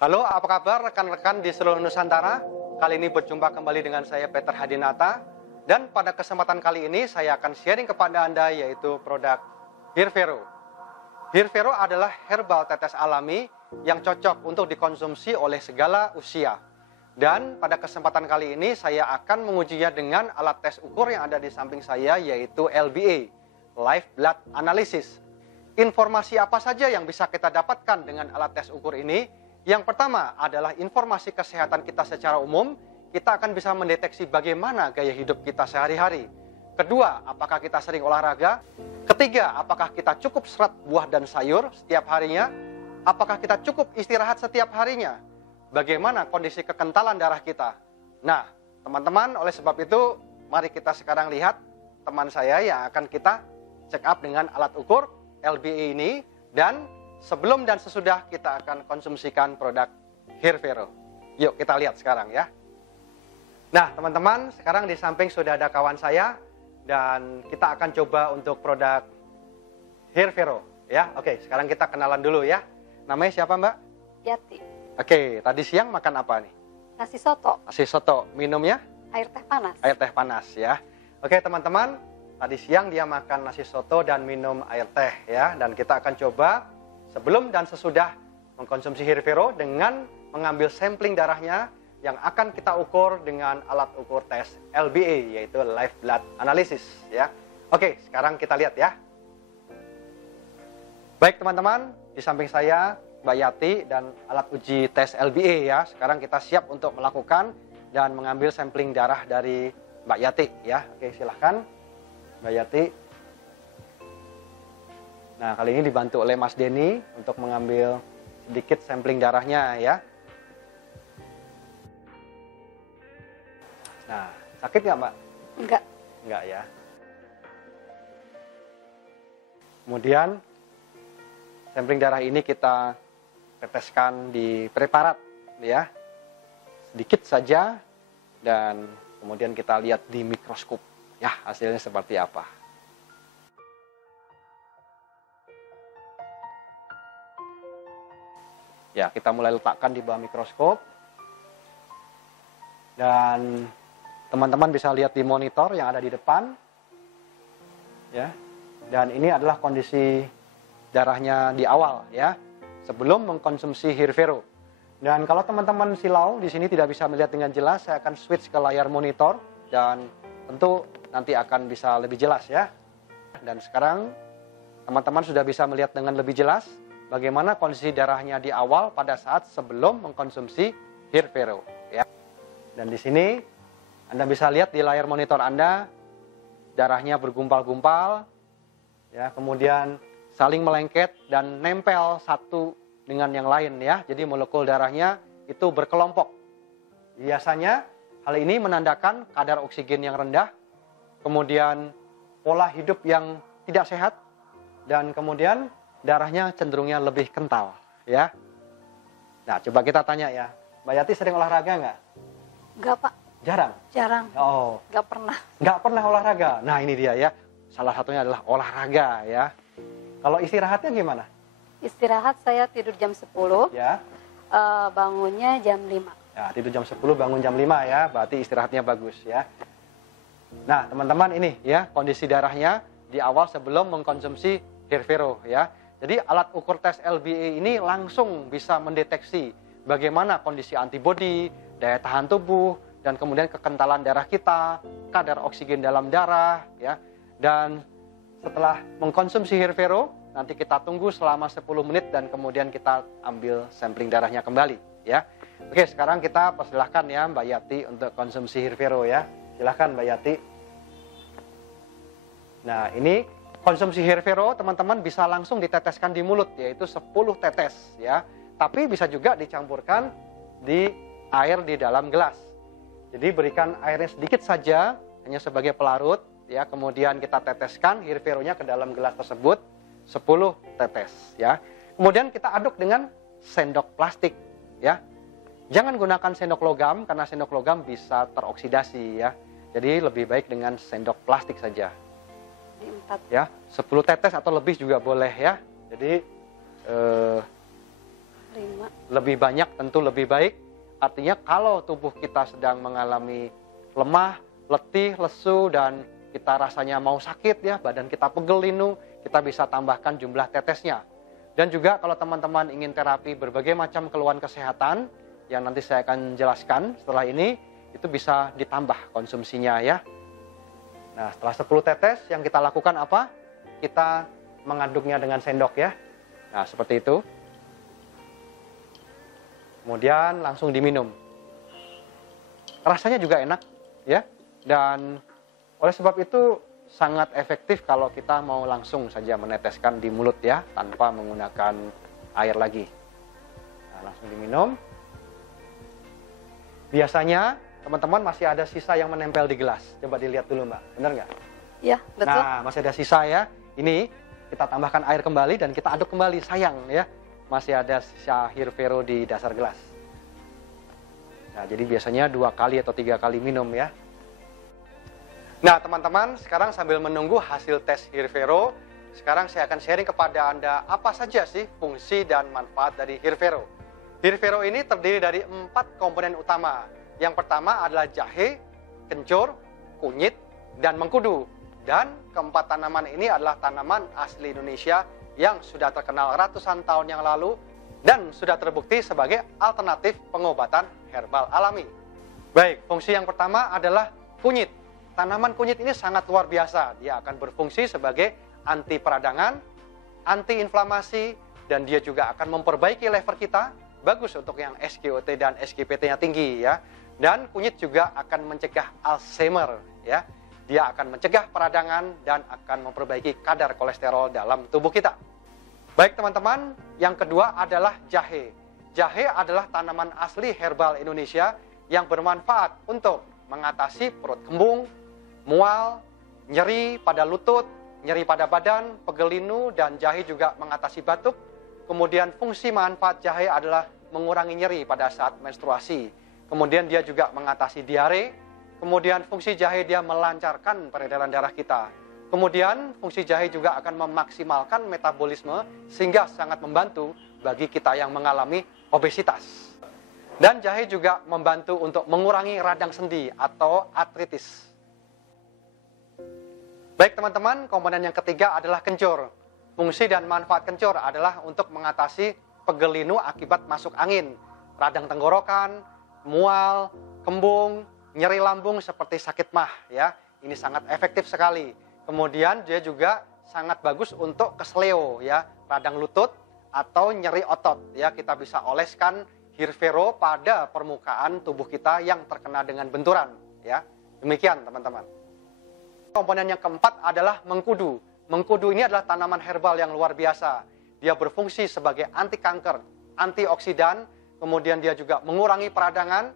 Halo, apa kabar rekan-rekan di seluruh Nusantara? Kali ini berjumpa kembali dengan saya Peter Hadinata. Dan pada kesempatan kali ini saya akan sharing kepada Anda yaitu produk Hirvero. Hirvero adalah herbal tetes alami yang cocok untuk dikonsumsi oleh segala usia. Dan pada kesempatan kali ini saya akan mengujinya dengan alat tes ukur yang ada di samping saya yaitu LBA, Live Blood Analysis. Informasi apa saja yang bisa kita dapatkan dengan alat tes ukur ini? Yang pertama adalah informasi kesehatan kita secara umum. Kita akan bisa mendeteksi bagaimana gaya hidup kita sehari-hari. Kedua, apakah kita sering olahraga? Ketiga, apakah kita cukup serat buah dan sayur setiap harinya? Apakah kita cukup istirahat setiap harinya? Bagaimana kondisi kekentalan darah kita? Nah, teman-teman, oleh sebab itu, mari kita sekarang lihat teman saya yang akan kita check up dengan alat ukur LBA ini. Dan sebelum dan sesudah kita akan konsumsikan produk Hirvero. Yuk kita lihat sekarang ya. Nah teman-teman, sekarang di samping sudah ada kawan saya. Dan kita akan coba untuk produk Hirvero ya. Oke, sekarang kita kenalan dulu ya. Namanya siapa Mbak? Yati. Oke, tadi siang makan apa nih? Nasi soto. Nasi soto. Minumnya? Air teh panas. Air teh panas ya. Oke teman-teman, tadi siang dia makan nasi soto dan minum air teh ya. Dan kita akan coba sebelum dan sesudah mengkonsumsi Hirvero dengan mengambil sampling darahnya yang akan kita ukur dengan alat ukur tes LBA yaitu Live Blood Analysis ya. Oke, sekarang kita lihat ya. Baik teman-teman, di samping saya Mbak Yati dan alat uji tes LBA ya. Sekarang kita siap untuk melakukan dan mengambil sampling darah dari Mbak Yati ya. Oke, silahkan Mbak Yati. Nah, kali ini dibantu oleh Mas Denny untuk mengambil sedikit sampling darahnya ya. Nah, sakit nggak Mbak? Enggak. Enggak ya. Kemudian, sampling darah ini kita teteskan di preparat ya. Sedikit saja dan kemudian kita lihat di mikroskop. Ya, hasilnya seperti apa. Ya, kita mulai letakkan di bawah mikroskop. Dan teman-teman bisa lihat di monitor yang ada di depan. Ya. Dan ini adalah kondisi darahnya di awal ya, sebelum mengkonsumsi Hirvero. Dan kalau teman-teman silau di sini tidak bisa melihat dengan jelas, saya akan switch ke layar monitor dan tentu nanti akan bisa lebih jelas ya. Dan sekarang teman-teman sudah bisa melihat dengan lebih jelas bagaimana kondisi darahnya di awal pada saat sebelum mengkonsumsi Hirvero ya. Dan di sini Anda bisa lihat di layar monitor Anda darahnya bergumpal-gumpal ya, kemudian saling melengket dan nempel satu dengan yang lain ya. Jadi molekul darahnya itu berkelompok. Biasanya hal ini menandakan kadar oksigen yang rendah, kemudian pola hidup yang tidak sehat, dan kemudian darahnya cenderungnya lebih kental ya. Nah, coba kita tanya ya, Mbak Yati sering olahraga nggak? Enggak Pak. Jarang? Jarang. Oh. Enggak pernah. Nggak pernah olahraga? Nah ini dia ya, salah satunya adalah olahraga ya. Kalau istirahatnya gimana? Istirahat saya tidur jam 10, Ya. Bangunnya jam 5. Ya, tidur jam 10, bangun jam 5 ya, berarti istirahatnya bagus ya. Nah teman-teman ini ya, kondisi darahnya di awal sebelum mengkonsumsi Hirvero ya. Jadi alat ukur tes LBA ini langsung bisa mendeteksi bagaimana kondisi antibodi, daya tahan tubuh, dan kemudian kekentalan darah kita, kadar oksigen dalam darah ya. Dan setelah mengkonsumsi Hirvero, nanti kita tunggu selama 10 menit dan kemudian kita ambil sampling darahnya kembali ya. Oke, sekarang kita persilahkan ya Mbak Yati untuk konsumsi Hirvero ya. Silahkan Mbak Yati. Nah, ini konsumsi Hirvero teman-teman bisa langsung diteteskan di mulut, yaitu 10 tetes ya. Tapi bisa juga dicampurkan di air di dalam gelas. Jadi berikan airnya sedikit saja, hanya sebagai pelarut ya. Kemudian kita teteskan Hirvero-nya ke dalam gelas tersebut 10 tetes ya. Kemudian kita aduk dengan sendok plastik ya. Jangan gunakan sendok logam karena sendok logam bisa teroksidasi ya. Jadi lebih baik dengan sendok plastik saja. 4. Ya, 10 tetes atau lebih juga boleh ya. Jadi 5. lebih banyak tentu lebih baik. Artinya kalau tubuh kita sedang mengalami lemah, letih, lesu, dan kita rasanya mau sakit ya, badan kita pegel linu, kita bisa tambahkan jumlah tetesnya. Dan juga kalau teman-teman ingin terapi berbagai macam keluhan kesehatan, yang nanti saya akan jelaskan setelah ini, itu bisa ditambah konsumsinya ya. Nah, setelah 10 tetes yang kita lakukan apa? Kita mengaduknya dengan sendok ya. Nah, seperti itu. Kemudian langsung diminum. Rasanya juga enak ya. Dan oleh sebab itu sangat efektif kalau kita mau langsung saja meneteskan di mulut ya, tanpa menggunakan air lagi. Nah, langsung diminum. Biasanya teman-teman masih ada sisa yang menempel di gelas. Coba dilihat dulu Mbak, benar nggak? Iya, betul. Nah, masih ada sisa ya. Ini kita tambahkan air kembali dan kita aduk kembali. Sayang ya, masih ada sisa Hirvero di dasar gelas. Nah, jadi biasanya 2 kali atau 3 kali minum ya. Nah, teman-teman, sekarang sambil menunggu hasil tes Hirvero, sekarang saya akan sharing kepada Anda apa saja sih fungsi dan manfaat dari Hirvero. Hirvero ini terdiri dari 4 komponen utama. Yang pertama adalah jahe, kencur, kunyit, dan mengkudu. Dan keempat tanaman ini adalah tanaman asli Indonesia yang sudah terkenal ratusan tahun yang lalu dan sudah terbukti sebagai alternatif pengobatan herbal alami. Baik, fungsi yang pertama adalah kunyit. Tanaman kunyit ini sangat luar biasa. Dia akan berfungsi sebagai anti peradangan, anti inflamasi, dan dia juga akan memperbaiki lever kita. Bagus untuk yang SGOT dan SGPT-nya tinggi ya. Dan kunyit juga akan mencegah Alzheimer ya. Dia akan mencegah peradangan dan akan memperbaiki kadar kolesterol dalam tubuh kita. Baik teman-teman, yang kedua adalah jahe. Jahe adalah tanaman asli herbal Indonesia yang bermanfaat untuk mengatasi perut kembung, mual, nyeri pada lutut, nyeri pada badan, pegel linu, dan jahe juga mengatasi batuk. Kemudian fungsi manfaat jahe adalah mengurangi nyeri pada saat menstruasi. Kemudian dia juga mengatasi diare. Kemudian fungsi jahe dia melancarkan peredaran darah kita. Kemudian fungsi jahe juga akan memaksimalkan metabolisme sehingga sangat membantu bagi kita yang mengalami obesitas. Dan jahe juga membantu untuk mengurangi radang sendi atau artritis. Baik teman-teman, komponen yang ketiga adalah kencur. Fungsi dan manfaat kencur adalah untuk mengatasi pegel linu akibat masuk angin, radang tenggorokan, mual, kembung, nyeri lambung seperti sakit mah ya. Ini sangat efektif sekali. Kemudian dia juga sangat bagus untuk kesleo ya, radang lutut atau nyeri otot ya. Kita bisa oleskan Hirvero pada permukaan tubuh kita yang terkena dengan benturan ya. Demikian teman-teman. Komponen yang keempat adalah mengkudu. Mengkudu ini adalah tanaman herbal yang luar biasa. Dia berfungsi sebagai anti kanker, antioksidan, kemudian dia juga mengurangi peradangan.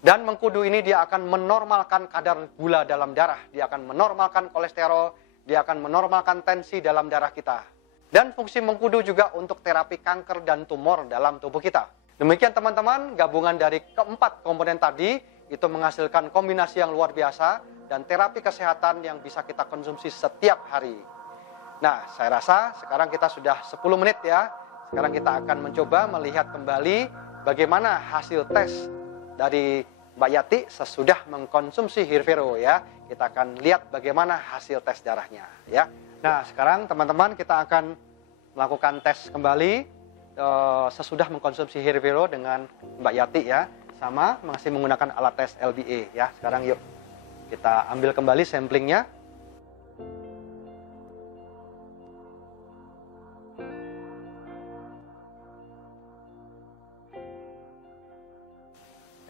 Dan mengkudu ini dia akan menormalkan kadar gula dalam darah. Dia akan menormalkan kolesterol, dia akan menormalkan tensi dalam darah kita. Dan fungsi mengkudu juga untuk terapi kanker dan tumor dalam tubuh kita. Demikian teman-teman, gabungan dari keempat komponen tadi itu menghasilkan kombinasi yang luar biasa dan terapi kesehatan yang bisa kita konsumsi setiap hari. Nah, saya rasa sekarang kita sudah 10 menit ya. Sekarang kita akan mencoba melihat kembali bagaimana hasil tes dari Mbak Yati sesudah mengkonsumsi Hirvero ya. Kita akan lihat bagaimana hasil tes darahnya ya. Nah, sekarang teman-teman kita akan melakukan tes kembali sesudah mengkonsumsi Hirvero dengan Mbak Yati ya. Sama masih menggunakan alat tes LBA ya. Sekarang yuk kita ambil kembali samplingnya.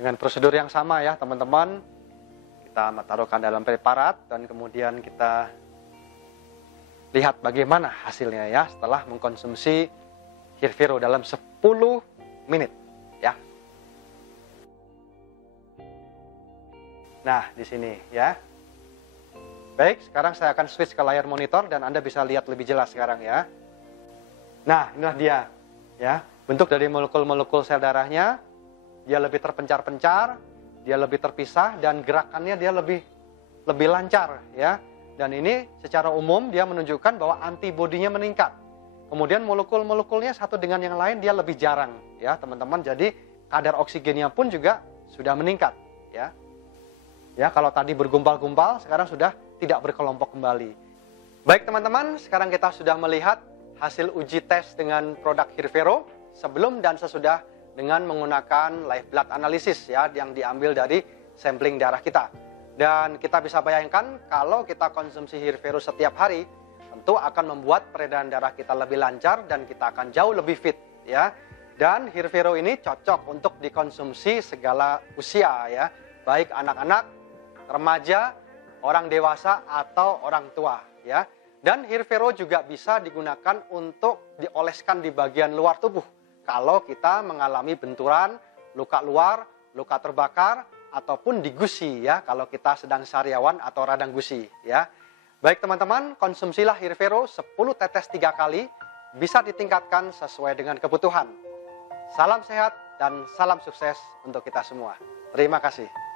Dengan prosedur yang sama ya teman-teman, kita taruhkan dalam preparat dan kemudian kita lihat bagaimana hasilnya ya setelah mengkonsumsi Hirvero dalam 10 menit ya. Nah, di sini ya. Baik, sekarang saya akan switch ke layar monitor dan Anda bisa lihat lebih jelas sekarang ya. Nah, inilah dia ya, bentuk dari molekul-molekul sel darahnya. Dia lebih terpencar-pencar, dia lebih terpisah, dan gerakannya dia lebih lancar ya. Dan ini secara umum dia menunjukkan bahwa antibodinya meningkat. Kemudian molekul-molekulnya satu dengan yang lain dia lebih jarang ya teman-teman. Jadi kadar oksigennya pun juga sudah meningkat ya. Ya, kalau tadi bergumpal-gumpal sekarang sudah tidak berkelompok kembali. Baik teman-teman, sekarang kita sudah melihat hasil uji tes dengan produk Hirvero sebelum dan sesudah dengan menggunakan live blood analysis ya yang diambil dari sampling darah kita. Dan kita bisa bayangkan kalau kita konsumsi Hirvero setiap hari tentu akan membuat peredaran darah kita lebih lancar dan kita akan jauh lebih fit ya. Dan Hirvero ini cocok untuk dikonsumsi segala usia ya, baik anak-anak, remaja, orang dewasa atau orang tua ya. Dan Hirvero juga bisa digunakan untuk dioleskan di bagian luar tubuh kalau kita mengalami benturan, luka luar, luka terbakar ataupun di gusi ya, kalau kita sedang sariawan atau radang gusi ya. Baik teman-teman, konsumsilah Hirvero 10 tetes 3 kali, bisa ditingkatkan sesuai dengan kebutuhan. Salam sehat dan salam sukses untuk kita semua. Terima kasih.